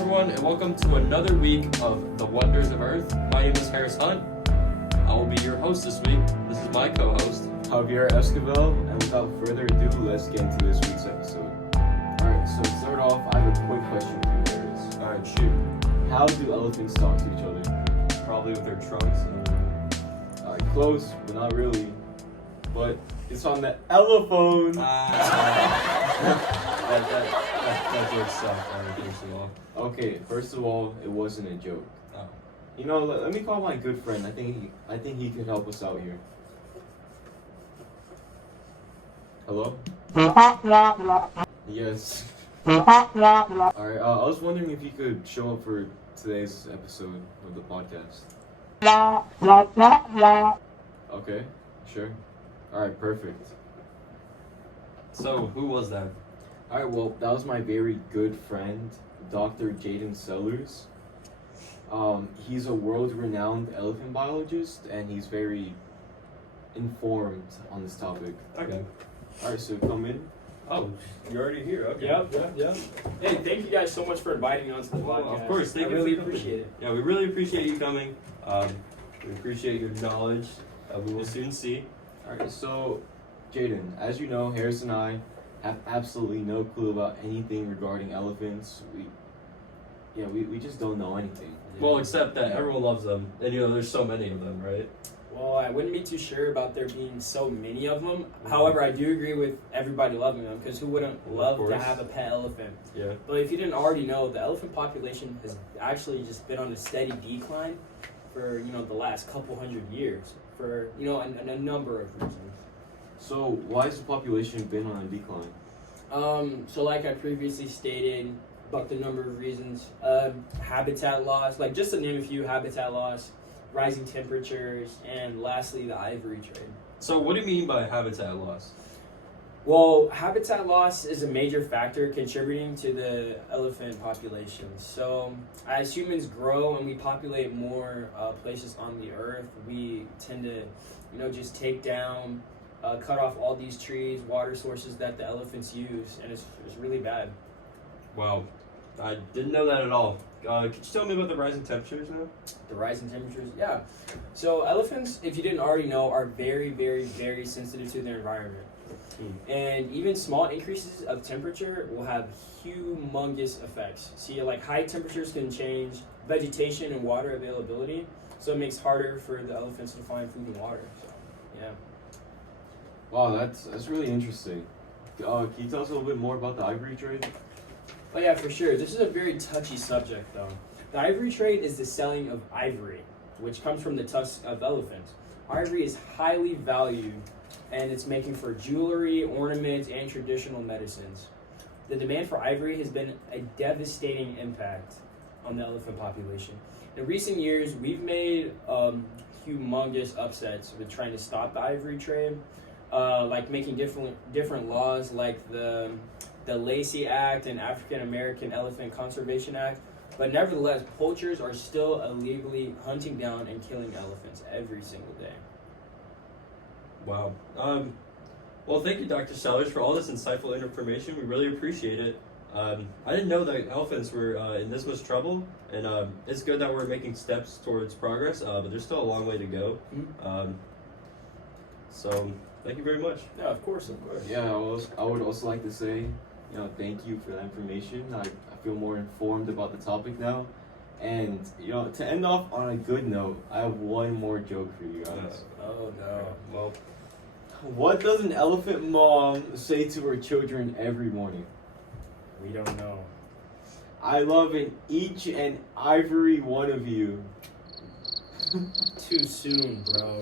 everyone, and welcome to another week of The Wonders of Earth. My name is Harris Hunt. I will be your host this week. This is my co-host, Javier Esquivel, and without further ado, let's get into this week's episode. Alright, so to start off, I have a quick question for you, Harris. Alright, shoot. How do elephants talk to each other? Probably with their trunks. Alright, close, but not really. But it's on the elephone! That joke sucked. Alright, first of all. Okay, first of all, it wasn't a joke. Oh. You know, let me call my good friend. I think he could help us out here. Hello? Yes. Alright, I was wondering if you could show up for today's episode of the podcast. Okay, sure. Alright, perfect. So, who was that? Alright, well, that was my very good friend, Dr. Jaden Sellers. He's a world-renowned elephant biologist, and he's very informed on this topic. Okay. Alright, so come in. Oh, you're already here. Okay. Yep. Hey, thank you guys so much for inviting me onto the Well, podcast. of course, thank I you really for coming. appreciate it. Yeah, we really appreciate you coming. We appreciate your knowledge. We will soon see. Alright, so Jaden, as you know, Harris and I have absolutely no clue about anything regarding elephants. We just don't know anything. Well, except that everyone loves them, and there's so many of them, right? Well, I wouldn't be too sure about there being so many of them. However, I do agree with everybody loving them, because who wouldn't love to course. have a pet elephant? Yeah. But if you didn't already know, the elephant population has actually just been on a steady decline for, the last couple hundred years for, a number of reasons. So why has the population been on a decline? So like I previously stated, about the number of reasons, habitat loss, like just to name a few, habitat loss, rising temperatures, and lastly, the ivory trade. So, what do you mean by habitat loss? Well, habitat loss is a major factor contributing to the elephant population. So, as humans grow and we populate more places on the earth, we tend to, just take down, cut off all these trees, water sources that the elephants use, and it's really bad. Wow, I didn't know that at all. Could you tell me about the rising temperatures now? The rising temperatures, yeah. So elephants, if you didn't already know, are very, very, very sensitive to their environment. And even small increases of temperature will have humongous effects. See, like high temperatures can change vegetation and water availability, so it makes it harder for the elephants to find food and water. So, yeah. Wow, that's really interesting. Can you tell us a little bit more about the ivory trade? Oh yeah, for sure. This is a very touchy subject, though. The ivory trade is the selling of ivory, which comes from the tusks of elephants. Ivory is highly valued, and it's making for jewelry, ornaments, and traditional medicines. The demand for ivory has been a devastating impact on the elephant population. In recent years, we've made humongous upsets with trying to stop the ivory trade, like making different laws, like the Lacey Act and African American Elephant Conservation Act, but nevertheless, poachers are still illegally hunting down and killing elephants every single day. Wow. Well, thank you, Dr. Sellers, for all this insightful information. We really appreciate it. I didn't know that elephants were in this much trouble, and it's good that we're making steps towards progress, but there's still a long way to go. So, thank you very much. Yeah, of course. Yeah, I would also like to say, thank you for that information. I feel more informed about the topic now. And, to end off on a good note, I have one more joke for you guys. Oh no. Well, What does an elephant mom say to her children every morning? We don't know. I love each and every one of you. Too soon, bro.